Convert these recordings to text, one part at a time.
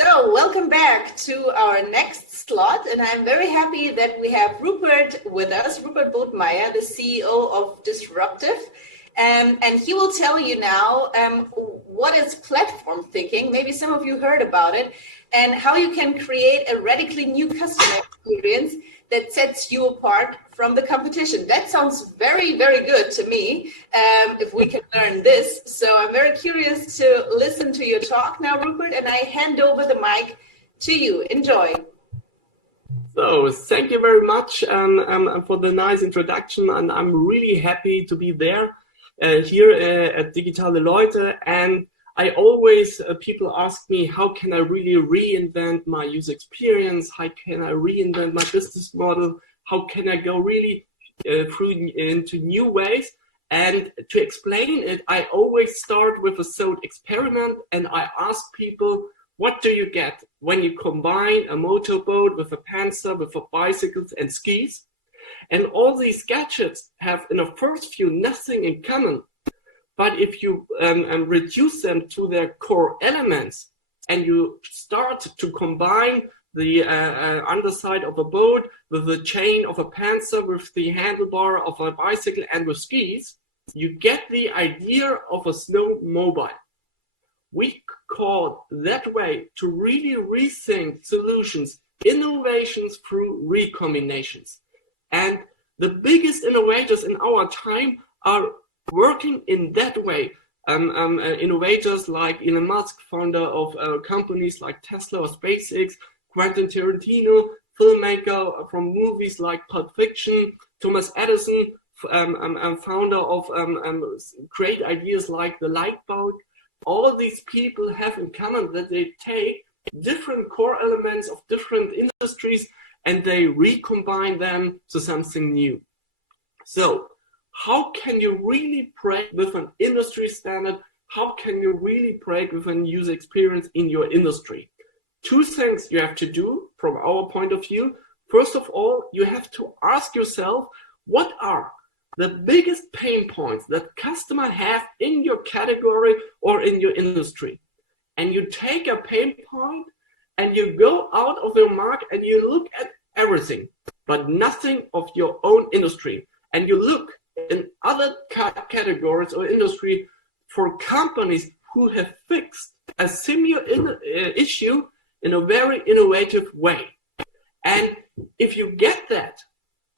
So, welcome back to our next slot, and I'm very happy that we have Rubert with us, Rubert Bodmeier, the CEO of Disrooptive, and he will tell you now what is platform thinking. Maybe some of you heard about it, and how you can create a radically new customer experience that sets you apart from the competition. That sounds very, very good to me, if we can learn this. So I'm very curious to listen to your talk now, Rubert, and I hand over the mic to you. Enjoy. So thank you very much for the nice introduction, and I'm really happy to be there here at Digitale Leute. And I always, people ask me, how can I really reinvent my user experience? How can I reinvent my business model? How can I go really into new ways? And to explain it, I always start with a thought experiment, and I ask people, what do you get when you combine a motorboat with a panzer, with a bicycles and skis? And all these gadgets have in the first few nothing in common. But if you reduce them to their core elements and you start to combine the underside of a boat with the chain of a panzer, with the handlebar of a bicycle and with skis, you get the idea of a snowmobile. We call that way to really rethink solutions, innovations through recombinations. And the biggest innovators in our time are working in that way. Innovators like Elon Musk, founder of companies like Tesla or SpaceX, Quentin Tarantino, filmmaker from movies like Pulp Fiction, Thomas Edison, founder of great ideas like the light bulb. All these people have in common that they take different core elements of different industries and they recombine them to something new. So, how can you really break with an industry standard? How can you really break with an user experience in your industry? Two things you have to do from our point of view. First of all, you have to ask yourself, what are the biggest pain points that customers have in your category or in your industry? And you take a pain point and you go out of your market and you look at everything, but nothing of your own industry. And you look in other categories or industry for companies who have fixed a similar issue in a very innovative way. And if you get that,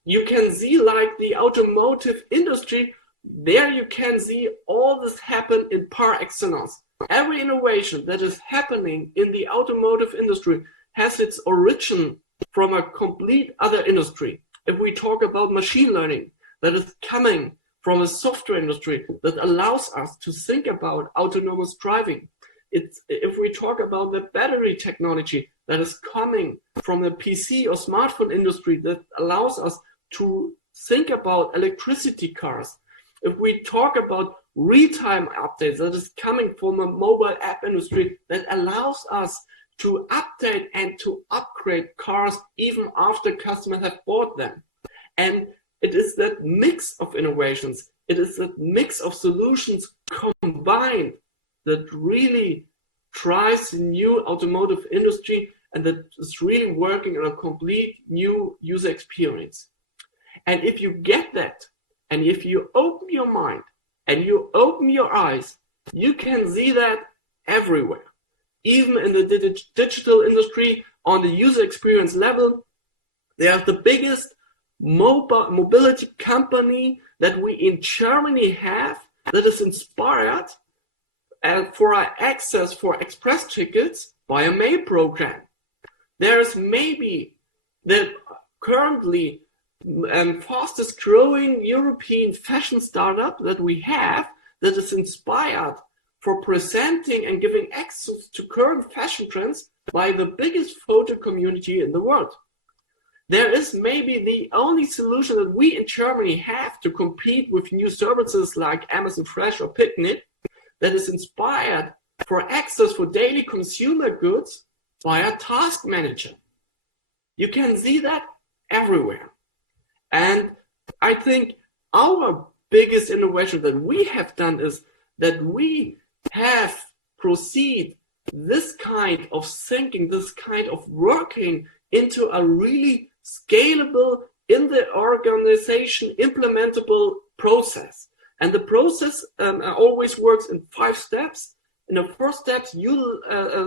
you can see like the automotive industry, there you can see all this happen in par excellence. Every innovation that is happening in the automotive industry has its origin from a complete other industry. If we talk about machine learning, that is coming from a software industry that allows us to think about autonomous driving. If we talk about the battery technology that is coming from the PC or smartphone industry that allows us to think about electricity cars. If we talk about real-time updates that is coming from a mobile app industry that allows us to update and to upgrade cars even after customers have bought them. And it is that mix of innovations, it is that mix of solutions combined that really drives the new automotive industry and that is really working on a complete new user experience. And if you get that, and if you open your mind and you open your eyes, you can see that everywhere. Even in the digital industry, on the user experience level, they are the biggest mobility company that we in Germany have that is inspired for our access for express tickets by a mail program. There is maybe the currently fastest growing European fashion startup that we have that is inspired for presenting and giving access to current fashion trends by the biggest photo community in the world. There is maybe the only solution that we in Germany have to compete with new services like Amazon Fresh or Picnic that is inspired for access for daily consumer goods by a task manager. You can see that everywhere. And I think our biggest innovation that we have done is that we have proceeded this kind of thinking, this kind of working into a really scalable, in the organization, implementable process. And the process always works in 5 steps. In the first steps, you'll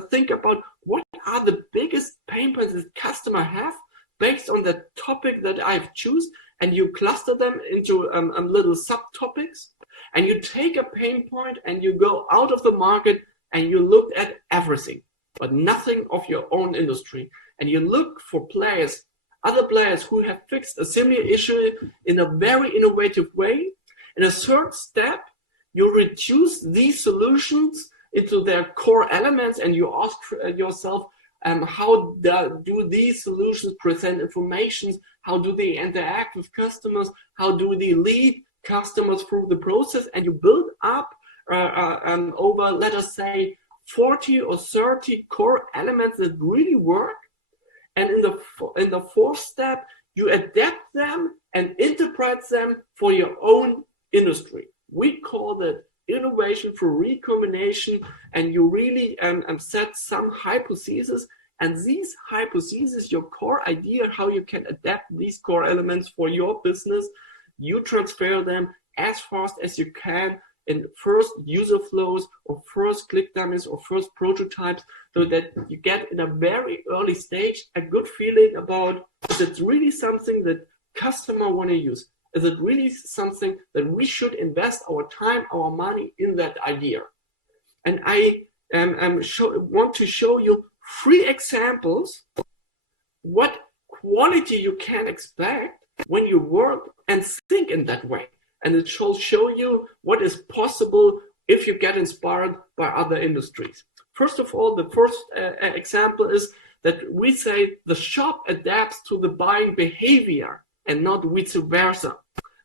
think about what are the biggest pain points that customer have based on the topic that I've chosen, and you cluster them into little subtopics, and you take a pain point and you go out of the market and you look at everything, but nothing of your own industry. And you look for players, other players who have fixed a similar issue in a very innovative way. In a third step, you reduce these solutions into their core elements, and you ask yourself, how do these solutions present information? How do they interact with customers? How do they lead customers through the process? And you build up over, let us say, 40 or 30 core elements that really work. And in the fourth step, you adapt them and interpret them for your own industry. We call that innovation through recombination, and you really set some hypotheses, and these hypotheses, your core idea, how you can adapt these core elements for your business, you transfer them as fast as you can in first user flows or first click dummies or first prototypes, so that you get in a very early stage a good feeling about, is it really something that customer want to use? Is it really something that we should invest our time, our money in that idea? And I want to show you 3 examples what quality you can expect when you work and think in that way. And it shall show you what is possible if you get inspired by other industries. First of all, the first example is that we say the shop adapts to the buying behavior and not vice versa.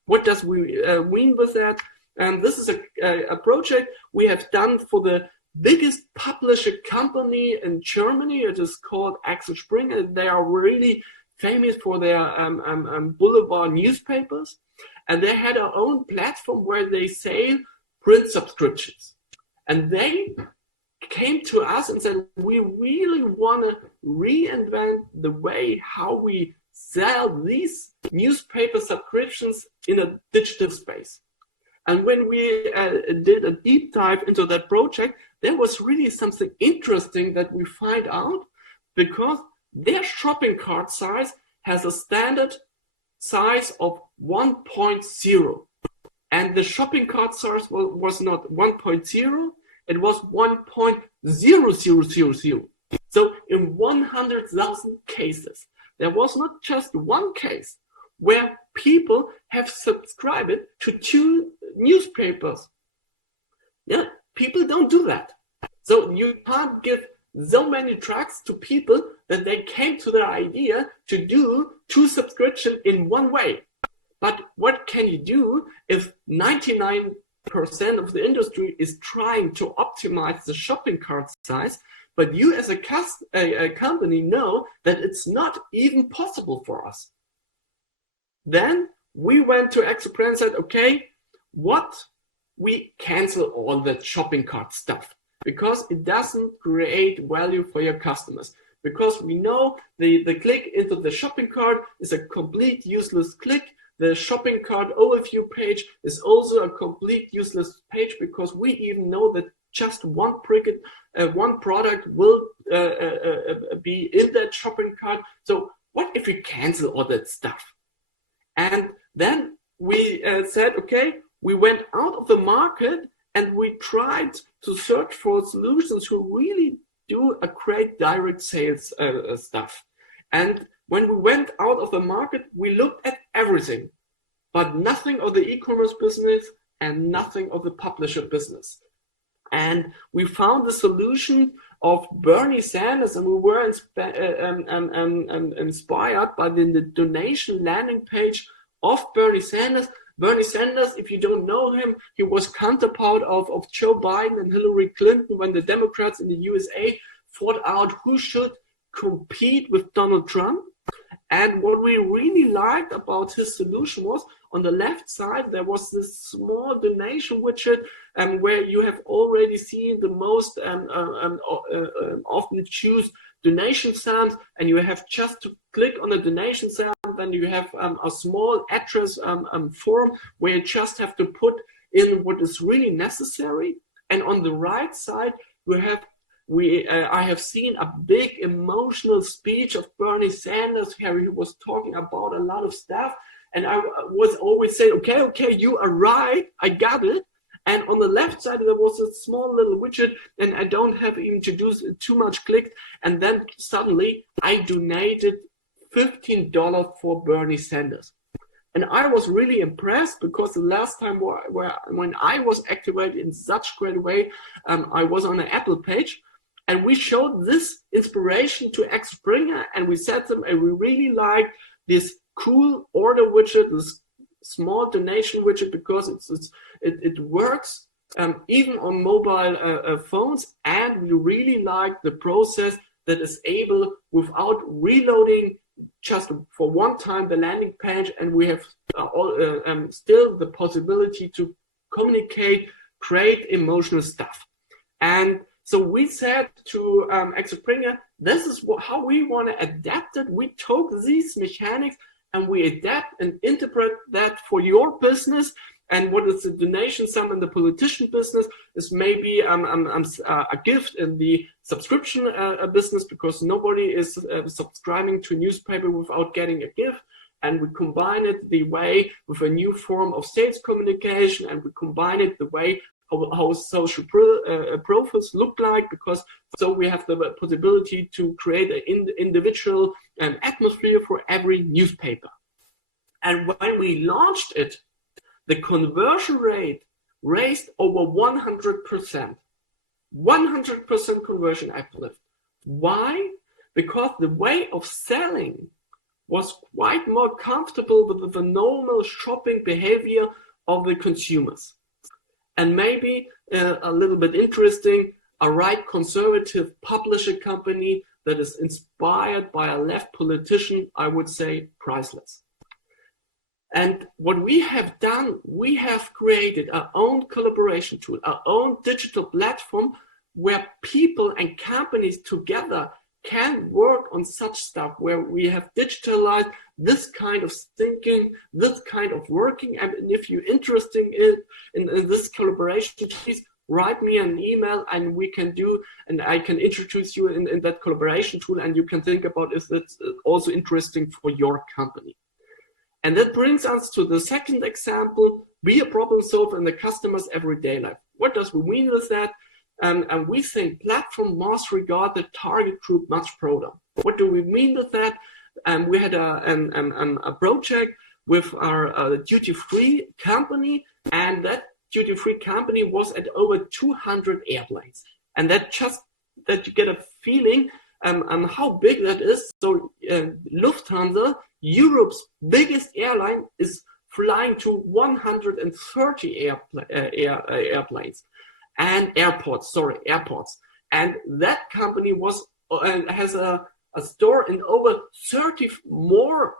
What does we mean with that? This is a project we have done for the biggest publisher company in Germany. It is called Axel Springer. They are really famous for their boulevard newspapers. And they had their own platform where they sell print subscriptions. And they came to us and said, we really want to reinvent the way how we sell these newspaper subscriptions in a digital space. And when we did a deep dive into that project, there was really something interesting that we find out, because their shopping cart size has a standard size of 1.0. And the shopping cart size was not 1.0, it was 1.0000. So in 100,000 cases, there was not just one case where people have subscribed to 2 newspapers. Yeah, people don't do that. So you can't give so many tracts to people that they came to the idea to do 2 subscriptions in one way. But what can you do if 99% of the industry is trying to optimize the shopping cart size, but you as a company know that it's not even possible for us? Then we went to Axel Springer and said, okay, we cancel all that shopping cart stuff, because it doesn't create value for your customers. Because we know the click into the shopping cart is a complete useless click. The shopping cart overview page is also a complete useless page, because we even know that just one product will be in that shopping cart. So what if we cancel all that stuff? And then we said, okay, we went out of the market and we tried to search for solutions who really do a great direct sales stuff. And when we went out of the market, we looked at everything, but nothing of the e-commerce business and nothing of the publisher business. And we found the solution of Bernie Sanders, and we were inspired by the donation landing page of Bernie Sanders. Bernie Sanders, if you don't know him, he was counterpart of Joe Biden and Hillary Clinton when the Democrats in the USA fought out who should compete with Donald Trump. And what we really liked about his solution was, on the left side, there was this small donation widget where you have already seen the most often choose donation sums, and you have just to click on the donation sum. Then you have a small address form where you just have to put in what is really necessary. And on the right side, I have seen a big emotional speech of Bernie Sanders where he was talking about a lot of stuff. And I was always saying, okay, you are right, I got it. And on the left side, there was a small little widget, and I don't have even to do too much clicked. And then suddenly I donated $15 for Bernie Sanders. And I was really impressed, because the last time when I was activated in such a great way, I was on an Apple page, and we showed this inspiration to Axel Springer, and we said to them, we really like this cool order widget, this small donation widget, because it works even on mobile phones, and we really like the process that is able, without reloading, just for one time the landing page, and we have still the possibility to communicate, create emotional stuff. And so we said to Axel Springer, this is how we want to adapt it. We took these mechanics and we adapt and interpret that for your business. And what is the donation sum in the politician business is maybe a gift in the subscription business, because nobody is subscribing to a newspaper without getting a gift. And we combine it the way with a new form of sales communication, and we combine it the way how social profiles look like, because so we have the possibility to create an individual atmosphere for every newspaper. And when we launched it, the conversion rate raised over 100%. 100% conversion uplift. Why? Because the way of selling was quite more comfortable with the normal shopping behavior of the consumers. And maybe a little bit interesting, a right conservative publisher company that is inspired by a left politician, I would say priceless. And what we have done, we have created our own collaboration tool, our own digital platform where people and companies together can work on such stuff, where we have digitalized this kind of thinking, this kind of working. And if you're interested in this collaboration, please write me an email, and we can do, and I can introduce you in that collaboration tool, and you can think about if it's also interesting for your company. And that brings us to the second example: be a problem solver in the customer's everyday life. What does we mean with that? And we think platform must regard the target group much broader. What do we mean with that? We had a project with our duty-free company, and that duty-free company was at over 200 airplanes. And that you get a feeling how big that is. So Lufthansa, Europe's biggest airline, is flying to 130 airplanes. And airports. And that company has a store in over 30 more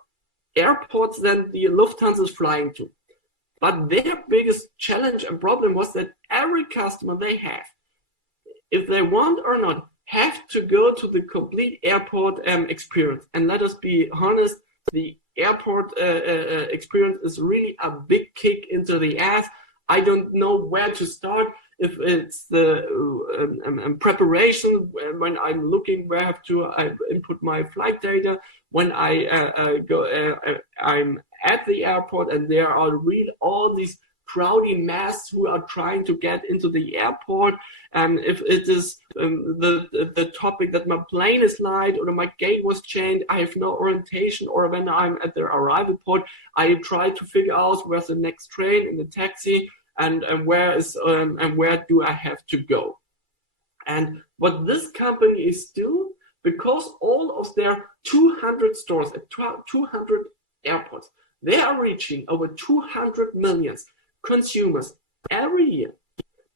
airports than the Lufthansa is flying to. But their biggest challenge and problem was that every customer they have, if they want or not, have to go to the complete airport experience. And let us be honest, the airport experience is really a big kick into the ass. I don't know where to start. If it's the preparation, when I'm looking where I input my flight data, when I I'm at the airport, and there are really all these crowded mass who are trying to get into the airport. And if it is the topic that my plane is light or my gate was changed, I have no orientation, or when I'm at the arrival port, I try to figure out where's the next train in the taxi. And where do I have to go? And what this company is doing, because all of their 200 stores at 200 airports, they are reaching over 200 million consumers every year.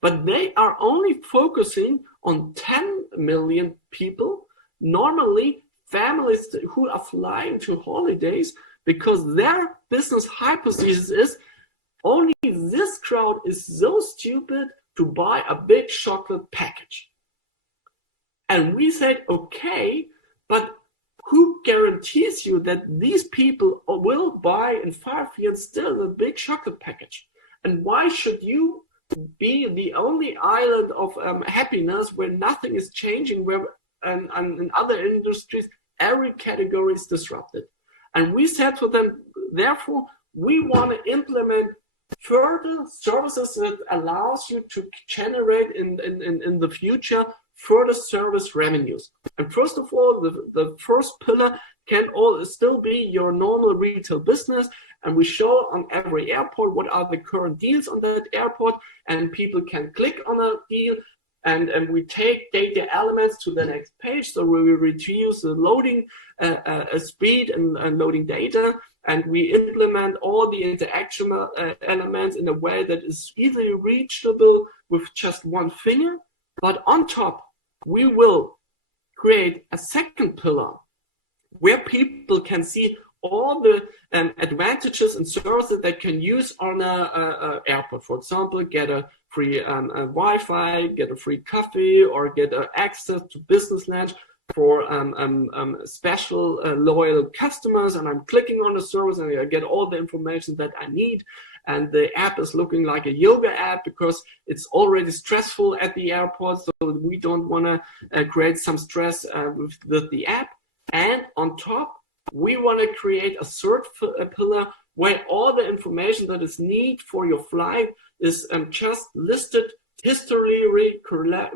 But they are only focusing on 10 million people. Normally, families who are flying to holidays because their business hypothesis is only this crowd is so stupid to buy a big chocolate package. And we said, okay, but who guarantees you that these people will buy in 5 years still a big chocolate package? And why should you be the only island of happiness where nothing is changing, where and in other industries every category is disrupted? And we said to them, therefore, we want to implement further services that allows you to generate in the future further service revenues. And first of all, the first pillar can still be your normal retail business. And we show on every airport what are the current deals on that airport, and people can click on a deal, and we take data elements to the next page. So we reduce the loading speed and loading data, and we implement all the interaction elements in a way that is easily reachable with just one finger. But on top, we will create a second pillar where people can see all the advantages and services they can use on a airport. For example, get a free Wi-Fi, get a free coffee, or get access to business lunch for special loyal customers. And I'm clicking on the service and I get all the information that I need. And the app is looking like a yoga app because it's already stressful at the airport. So we don't want to create some stress with the app. And on top, we want to create a third pillar where all the information that is needed for your flight is just listed historically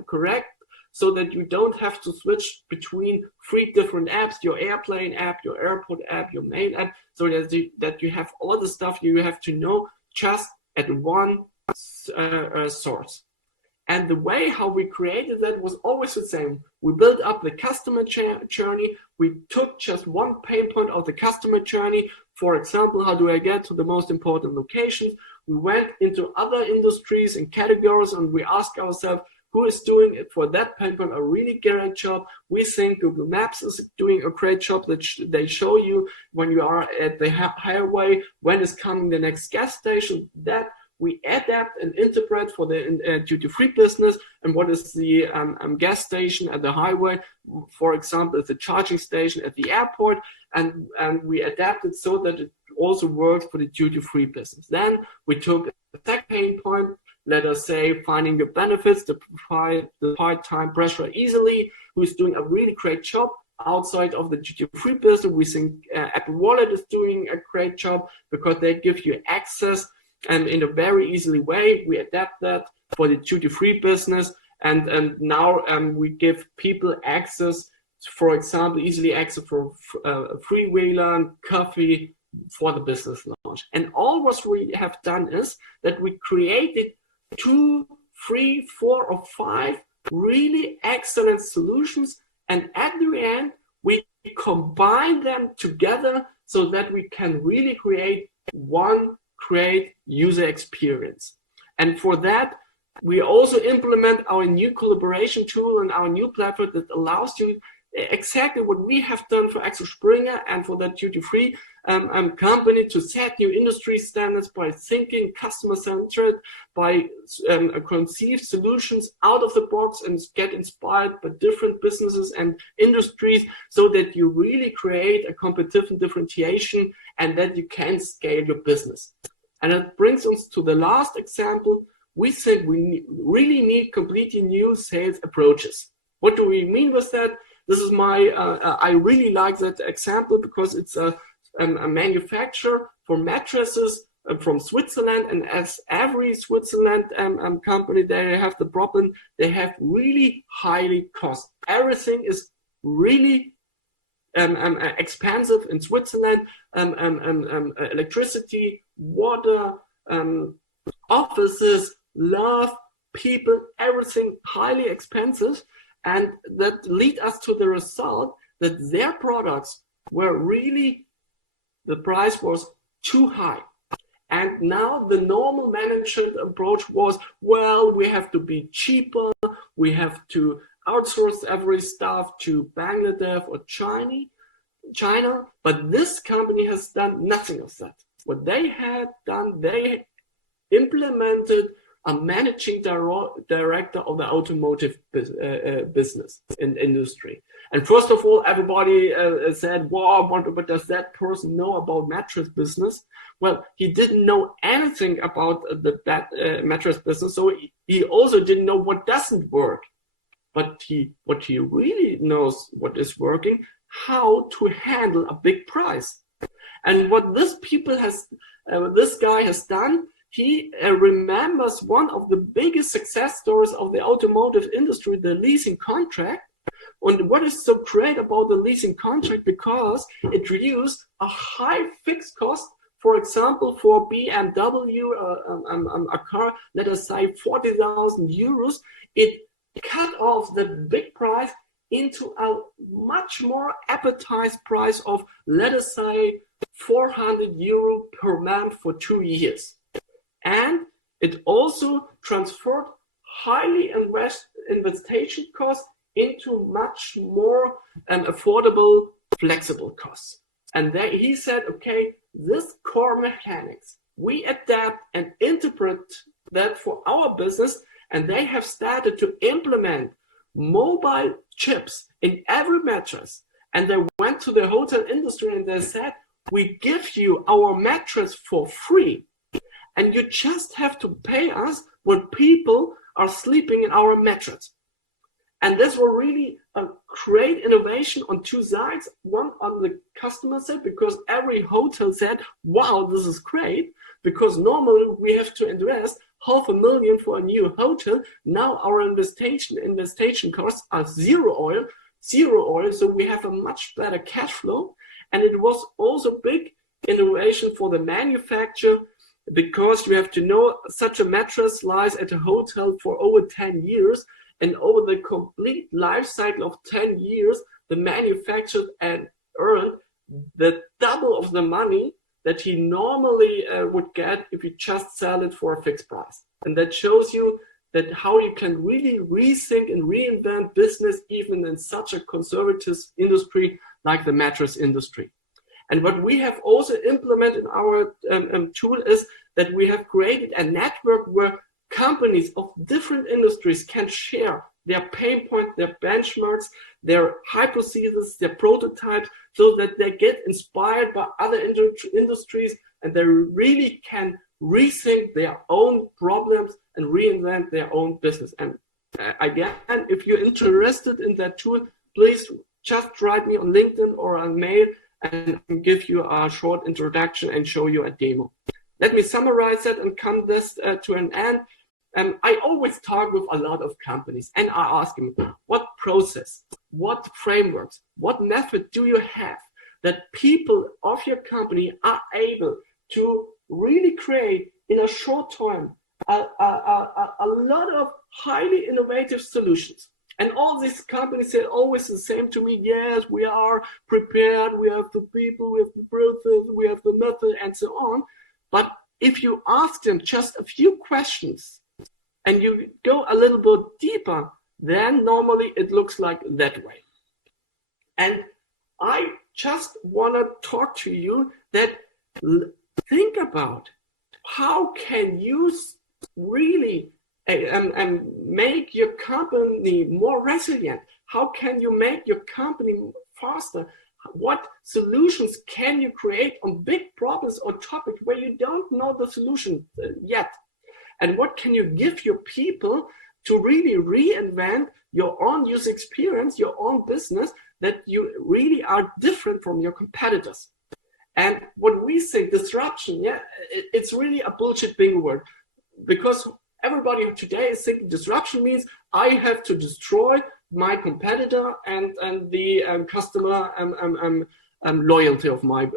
correct, so that you don't have to switch between 3 different apps, your airplane app, your airport app, your main app, so that you have all the stuff you have to know just at one source. And the way how we created that was always the same. We built up the customer journey. We took just one pain point of the customer journey. For example, how do I get to the most important locations? We went into other industries and categories, and we asked ourselves, who is doing it for that pain point a really great job? We think Google Maps is doing a great job. That they show you when you are at the highway, when is coming the next gas station. That we adapt and interpret for the duty-free business, and what is the gas station at the highway. For example, it's a charging station at the airport, and we adapt it so that it also works for the duty-free business. Then we took a second pain point, let us say finding the benefits, the part-time pressure easily, who's doing a really great job outside of the duty-free business. We think Apple Wallet is doing a great job because they give you access and in a very easily way. We adapt that for the duty-free business, and now we give people access, for example, easily access for freewheeler, coffee for the business launch. And all what we have done is that we created 2, 3, 4, or 5 really excellent solutions, and at the end we combine them together so that we can really create one great user experience. And for that, we also implement our new collaboration tool and our new platform that allows you exactly what we have done for Axel Springer and for that duty-free company, to set new industry standards by thinking customer-centric, by conceive solutions out of the box and get inspired by different businesses and industries, so that you really create a competitive differentiation and that you can scale your business. And that brings us to the last example. We think we really need completely new sales approaches. What do we mean with that? This is I really like that example because it's a manufacturer for mattresses from Switzerland, and as every Switzerland company, they have the problem, they have really highly cost. Everything is really expensive in Switzerland, electricity, water, offices, love, people, everything highly expensive. And that lead us to the result that their products were really, the price was too high. And now the normal management approach was, well, we have to be cheaper, we have to outsourced every staff to Bangladesh or China, but this company has done nothing of that. What they had done, they implemented a managing director of the automotive business and industry. And first of all, everybody said, wow, what does that person know about mattress business? Well, he didn't know anything about that mattress business, so he also didn't know what doesn't work. But what he really knows what is working, how to handle a big price. And what this guy has done, he remembers one of the biggest success stories of the automotive industry, the leasing contract. And what is so great about the leasing contract? Because it reduced a high fixed cost. For example, for BMW, a car, let us say 40,000 euros, it cut off the big price into a much more appetized price of, let us say, 400 euro per month for 2 years. And it also transferred highly investation costs into much more affordable, flexible costs. And then he said, okay, this core mechanics, we adapt and interpret that for our business, and they have started to implement mobile chips in every mattress. And they went to the hotel industry and they said, we give you our mattress for free. And you just have to pay us when people are sleeping in our mattress. And this was really a great innovation on two sides. One on the customer side, because every hotel said, wow, this is great. Because normally we have to invest $500,000 for a new hotel. Now our investigation costs are zero oil. So we have a much better cash flow. And it was also big innovation for the manufacturer, because you have to know such a mattress lies at a hotel for over 10 years. And over the complete life cycle of 10 years, the manufacturer earned the double of the money that he normally would get if you just sell it for a fixed price. And that shows you that how you can really rethink and reinvent business even in such a conservative industry like the mattress industry. And what we have also implemented in our tool is that we have created a network where companies of different industries can share their pain points, their benchmarks, their hypotheses, their prototypes, so that they get inspired by other industries and they really can rethink their own problems and reinvent their own business. And again, if you're interested in that tool, please just write me on LinkedIn or on mail and I'll give you a short introduction and show you a demo. Let me summarize that and come this to an end. I always talk with a lot of companies and I ask them, what process, what frameworks, what method do you have that people of your company are able to really create in a short time a lot of highly innovative solutions? And all these companies say always the same to me, yes, we are prepared, we have the people, we have the process, we have the method, and so on. But if you ask them just a few questions and you go a little bit deeper, then normally it looks like that way. And I just want to talk to you that think about how can you really make your company more resilient? How can you make your company faster? What solutions can you create on big problems or topics where you don't know the solution yet? And what can you give your people to really reinvent your own user experience, your own business, that you really are different from your competitors? And what we say, disruption, it's really a bullshit bingo word, because everybody today is thinking disruption means I have to destroy my competitor and the customer loyalty of my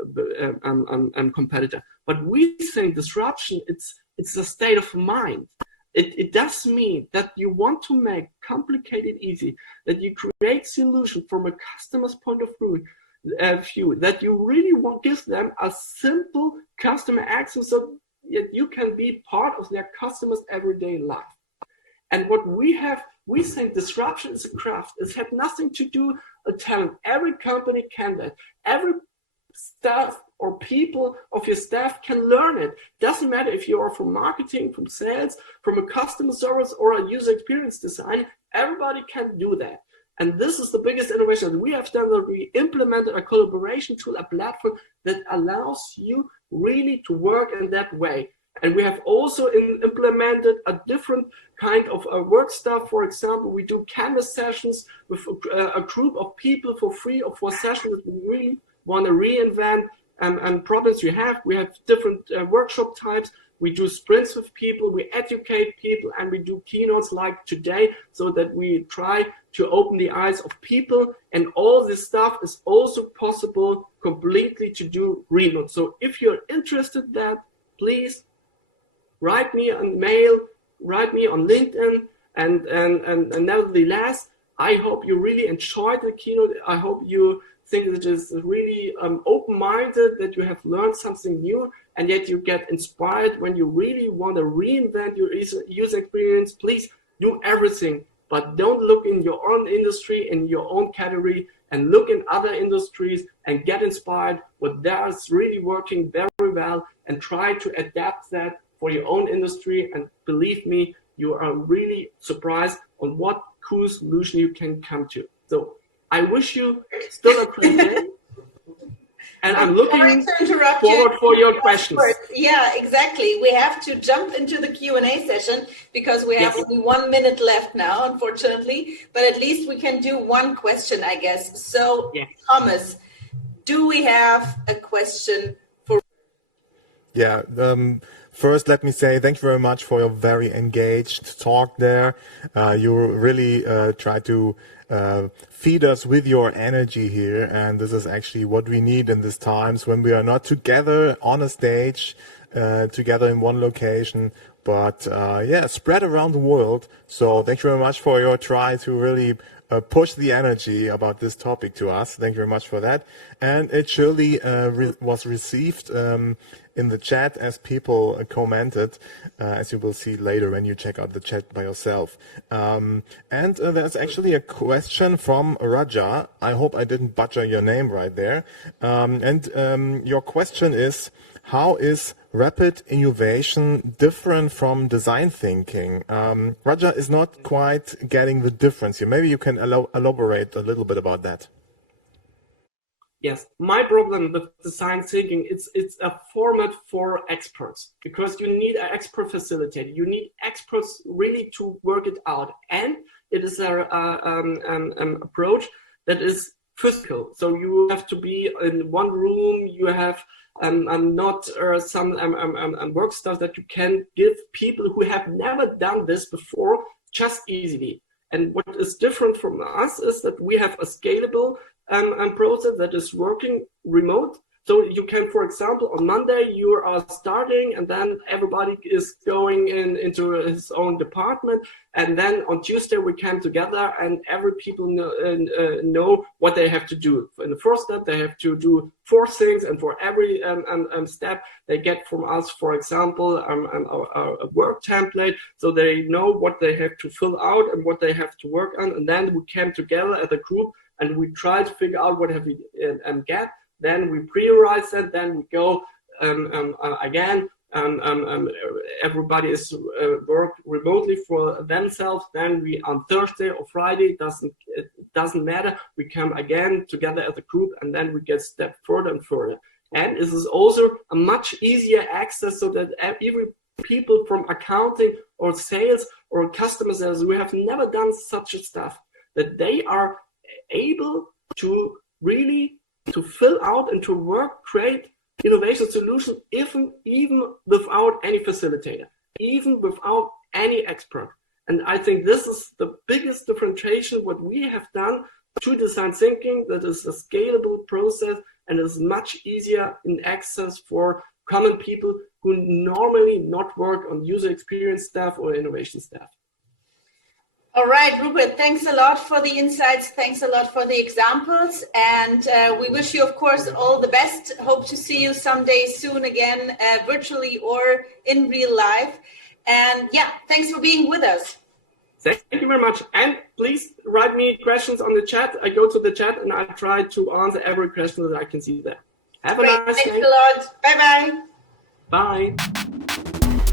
competitor. But we think disruption, it's a state of mind. It does mean that you want to make complicated easy, that you create solutions from a customer's point of view, that you really want to give them a simple customer access so that you can be part of their customers' everyday life. And what we have We think disruption is a craft. It had nothing to do with talent. Every company can that. Every staff or people of your staff can learn it. Doesn't matter if you are from marketing, from sales, from a customer service, or a user experience design. Everybody can do that. And this is the biggest innovation that we have done, that we implemented a collaboration tool, a platform that allows you really to work in that way. And we have also implemented a different kind of work stuff. For example, we do canvas sessions with a group of people for 3 or 4 sessions. We really want to reinvent and problems you have. We have different workshop types. We do sprints with people, we educate people, and we do keynotes like today, so that we try to open the eyes of people. And all this stuff is also possible completely to do remote. So if you're interested in that, please write me on mail, write me on LinkedIn, and nevertheless, I hope you really enjoyed the keynote. I hope you think that it is really open-minded, that you have learned something new, and yet you get inspired when you really want to reinvent your user experience. Please do everything, but don't look in your own industry, in your own category, and look in other industries and get inspired what there's really working very well, and try to adapt that for your own industry. And believe me, you are really surprised on what cool solution you can come to. So I wish you still a great day. And I'm looking forward for your questions. Yeah, exactly. We have to jump into the Q&A session because we have only 1 minute left now, unfortunately. But at least we can do one question, I guess. So, Thomas, do we have a question for? Yeah. First, let me say thank you very much for your very engaged talk there. You really try to feed us with your energy here, and this is actually what we need in these times when we are not together on a stage, together in one location, but spread around the world. So thank you very much for your try to really push the energy about this topic to us. Thank you very much for that. And it surely was received in the chat as people commented, as you will see later when you check out the chat by yourself. And there's actually a question from Raja. I hope I didn't butcher your name right there. Your question is, how is rapid innovation different from design thinking? Raja is not quite getting the difference here. Maybe you can elaborate a little bit about that. Yes, my problem with design thinking, it's a format for experts, because you need an expert facilitator. You need experts really to work it out. And it is an approach that is physical. So you have to be in one room. You have not some work stuff that you can give people who have never done this before just easily. And what is different from us is that we have a scalable process that is working remote. So you can, for example, on Monday you are starting, and then everybody is going into his own department, and then on Tuesday we come together, and every people know what they have to do. In the first step, they have to do 4 things, and for every step they get from us, for example, a work template, so they know what they have to fill out and what they have to work on, and then we came together as a group and we try to figure out what have we get. Then we prioritize that. Then we go again. Everybody is work remotely for themselves. Then we on Thursday or Friday, it doesn't matter. We come again together as a group, and then we get step further and further. And this is also a much easier access, so that every people from accounting or sales or customer service who have never done such a stuff, that they are able to really to fill out and to work, create innovation solution, even without any facilitator, even without any expert. And I think this is the biggest differentiation what we have done to design thinking, that is a scalable process and is much easier in access for common people who normally not work on user experience stuff or innovation stuff. All right, Rupert, thanks a lot for the insights. Thanks a lot for the examples. And we wish you, of course, all the best. Hope to see you someday soon again, virtually or in real life. And yeah, thanks for being with us. Thank you very much. And please write me questions on the chat. I go to the chat and I try to answer every question that I can see there. Have a nice day. Thanks a lot. Bye-bye.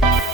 Bye.